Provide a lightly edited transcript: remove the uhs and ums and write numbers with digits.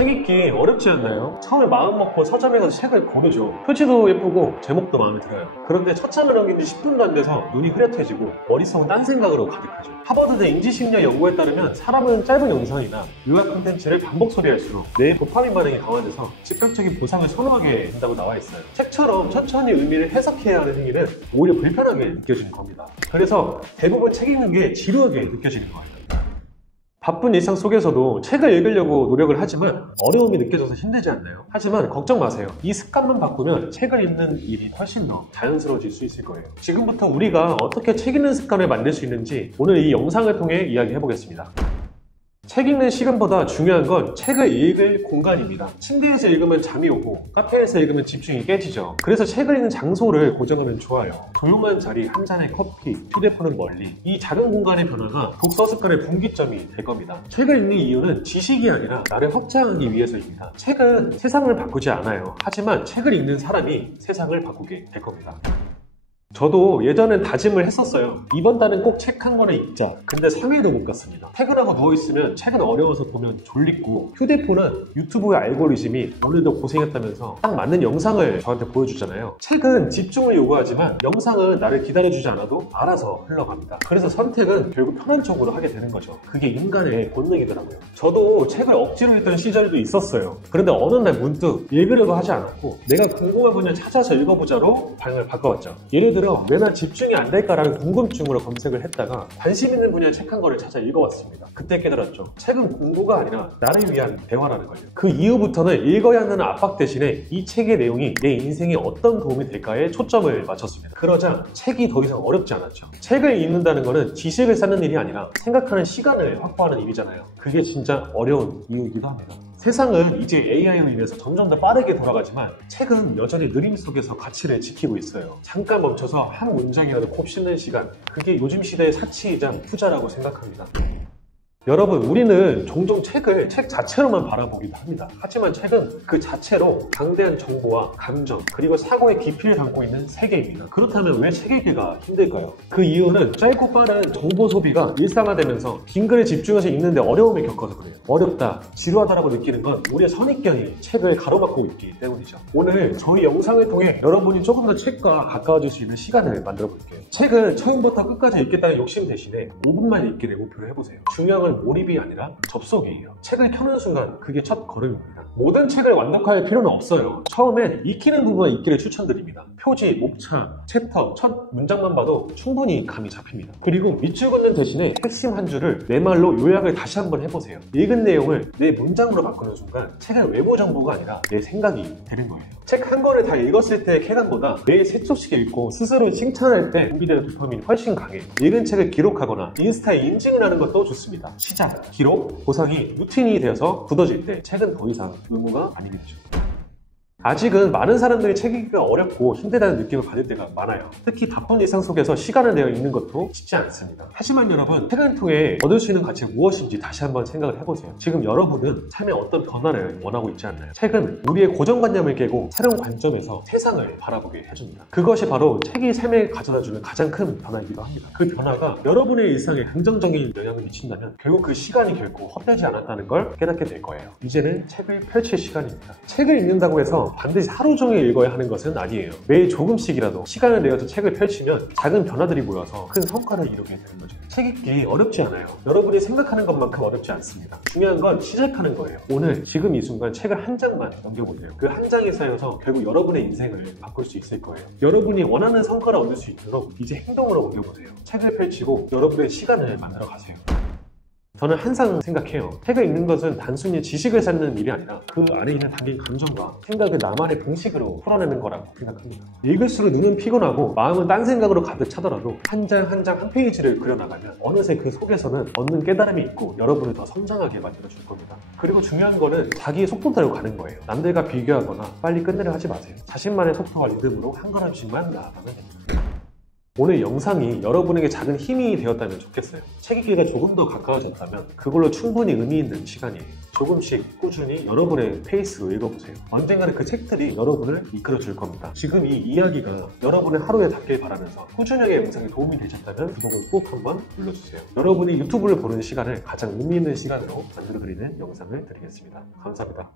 책 읽기 어렵지 않나요? 처음에 마음 먹고 서점에 가서 책을 고르죠. 표지도 예쁘고 제목도 마음에 들어요. 그런데 첫 장을 넘긴 지 10분도 안 돼서 눈이 흐릿해지고 머릿속은 딴 생각으로 가득하죠. 하버드대 인지심리학 연구에 따르면 사람은 짧은 영상이나 요약 콘텐츠를 반복 소리할수록 뇌의 도파민 반응이 강화돼서 즉각적인 보상을 선호하게 된다고 나와 있어요. 책처럼 천천히 의미를 해석해야 하는 행위는 오히려 불편하게 느껴지는 겁니다. 그래서 대부분 책 읽는 게 지루하게 느껴지는 거예요. 바쁜 일상 속에서도 책을 읽으려고 노력을 하지만 어려움이 느껴져서 힘들지 않나요? 하지만 걱정 마세요. 이 습관만 바꾸면 책을 읽는 일이 훨씬 더 자연스러워질 수 있을 거예요. 지금부터 우리가 어떻게 책 읽는 습관을 만들 수 있는지 오늘 이 영상을 통해 이야기해 보겠습니다. 책 읽는 시간보다 중요한 건 책을 읽을 공간입니다. 침대에서 읽으면 잠이 오고 카페에서 읽으면 집중이 깨지죠. 그래서 책을 읽는 장소를 고정하면 좋아요. 조용한 자리, 한 잔의 커피, 휴대폰은 멀리. 이 작은 공간의 변화가 독서 습관의 분기점이 될 겁니다. 책을 읽는 이유는 지식이 아니라 나를 확장하기 위해서입니다. 책은 세상을 바꾸지 않아요. 하지만 책을 읽는 사람이 세상을 바꾸게 될 겁니다. 저도 예전엔 다짐을 했었어요. 이번 달은 꼭 책 한 권을 읽자. 근데 3일도 못 갔습니다. 퇴근하고 누워있으면 책은 어려워서 보면 졸리고 휴대폰은 유튜브의 알고리즘이 오늘도 고생했다면서 딱 맞는 영상을 저한테 보여주잖아요. 책은 집중을 요구하지만 영상은 나를 기다려주지 않아도 알아서 흘러갑니다. 그래서 선택은 결국 편한 쪽으로 하게 되는 거죠. 그게 인간의 본능이더라고요. 저도 책을 억지로 읽던 시절도 있었어요. 그런데 어느 날 문득 읽으려고 하지 않았고 내가 궁금한 분야 찾아서 읽어보자로 방향을 바꿔봤죠. 예를 들어 왜 난 집중이 안 될까라는 궁금증으로 검색을 했다가 관심 있는 분야의 책 한 권을 찾아 읽어왔습니다. 그때 깨달았죠. 책은 공부가 아니라 나를 위한 대화라는 거예요. 그 이후부터는 읽어야 하는 압박 대신에 이 책의 내용이 내 인생에 어떤 도움이 될까에 초점을 맞췄습니다. 그러자 책이 더 이상 어렵지 않았죠. 책을 읽는다는 거는 지식을 쌓는 일이 아니라 생각하는 시간을 확보하는 일이잖아요. 그게 진짜 어려운 이유이기도 합니다. 세상은 이제 AI로 인해서 점점 더 빠르게 돌아가지만 책은 여전히 느림 속에서 가치를 지키고 있어요. 잠깐 멈춰서 한 문장이라도 콕 씹는 시간, 그게 요즘 시대의 사치이자 투자라고 생각합니다. 여러분, 우리는 종종 책을 책 자체로만 바라보기도 합니다. 하지만 책은 그 자체로 방대한 정보와 감정, 그리고 사고의 깊이를 담고 있는 세계입니다. 그렇다면 왜 책 읽기가 힘들까요? 그 이유는 짧고 빠른 정보 소비가 일상화되면서 긴 글에 집중해서 읽는데 어려움을 겪어서 그래요. 어렵다, 지루하다라고 느끼는 건 우리의 선입견이 책을 가로막고 있기 때문이죠. 오늘 저희 영상을 통해 여러분이 조금 더 책과 가까워질 수 있는 시간을 만들어 볼게요. 책을 처음부터 끝까지 읽겠다는 욕심 대신에 5분만 읽기를 목표로 해보세요. 중요한 건 몰입이 아니라 접속이에요. 책을 켜는 순간 그게 첫 걸음입니다. 모든 책을 완독할 필요는 없어요. 처음엔 익히는 부분만 읽기를 추천드립니다. 표지, 목차, 챕터, 첫 문장만 봐도 충분히 감이 잡힙니다. 그리고 밑줄 긋는 대신에 핵심 한 줄을 내 말로 요약을 다시 한번 해보세요. 읽은 내용을 내 문장으로 바꾸는 순간 책은 외부 정보가 아니라 내 생각이 되는 거예요. 책 한 권을 다 읽었을 때의 쾌감보다 매일 세 쪽씩 읽고 스스로 칭찬할 때 분비되는 도파민이 훨씬 강해요. 읽은 책을 기록하거나 인스타에 인증을 하는 것도 좋습니다. 시작, 기록, 보상이 루틴이 되어서 굳어질 때 책은 더 이상 의무가 아니겠죠. 아직은 많은 사람들이 책 읽기가 어렵고 힘들다는 느낌을 받을 때가 많아요. 특히 바쁜 일상 속에서 시간을 내어 읽는 것도 쉽지 않습니다. 하지만 여러분, 책을 통해 얻을 수 있는 가치가 무엇인지 다시 한번 생각을 해보세요. 지금 여러분은 삶의 어떤 변화를 원하고 있지 않나요? 책은 우리의 고정관념을 깨고 새로운 관점에서 세상을 바라보게 해줍니다. 그것이 바로 책이 삶에 가져다주는 가장 큰 변화이기도 합니다. 그 변화가 여러분의 일상에 긍정적인 영향을 미친다면 결국 그 시간이 결코 헛되지 않았다는 걸 깨닫게 될 거예요. 이제는 책을 펼칠 시간입니다. 책을 읽는다고 해서 반드시 하루 종일 읽어야 하는 것은 아니에요. 매일 조금씩이라도 시간을 내어서 책을 펼치면 작은 변화들이 모여서 큰 성과를 이루게 되는 거죠. 책 읽기 어렵지 않아요. 여러분이 생각하는 것만큼 어렵지 않습니다. 중요한 건 시작하는 거예요. 오늘 지금 이 순간 책을 한 장만 넘겨보세요. 그 한 장이 쌓여서 결국 여러분의 인생을 바꿀 수 있을 거예요. 여러분이 원하는 성과를 얻을 수 있도록 이제 행동으로 옮겨보세요. 책을 펼치고 여러분의 시간을 만들어 가세요. 저는 항상 생각해요. 책을 읽는 것은 단순히 지식을 쌓는 일이 아니라 그 안에 있는 담긴 감정과 생각을 나만의 방식으로 풀어내는 거라고 생각합니다. 읽을수록 눈은 피곤하고 마음은 딴 생각으로 가득 차더라도 한 장 한 장 한 페이지를 그려나가면 어느새 그 속에서는 얻는 깨달음이 있고 여러분을 더 성장하게 만들어줄 겁니다. 그리고 중요한 거는 자기의 속도대로 가는 거예요. 남들과 비교하거나 빨리 끝내려 하지 마세요. 자신만의 속도와 리듬으로 한 걸음씩만 나아가면 됩니다. 오늘 영상이 여러분에게 작은 힘이 되었다면 좋겠어요. 책 읽기가 조금 더 가까워졌다면 그걸로 충분히 의미 있는 시간이에요. 조금씩 꾸준히 여러분의 페이스로 읽어보세요. 언젠가는 그 책들이 여러분을 이끌어줄 겁니다. 지금 이 이야기가 여러분의 하루에 닿길 바라면서 꾸준하게 영상에 도움이 되셨다면 구독을 꼭 한번 눌러주세요. 여러분이 유튜브를 보는 시간을 가장 의미 있는 시간으로 만들어드리는 영상을 드리겠습니다. 감사합니다.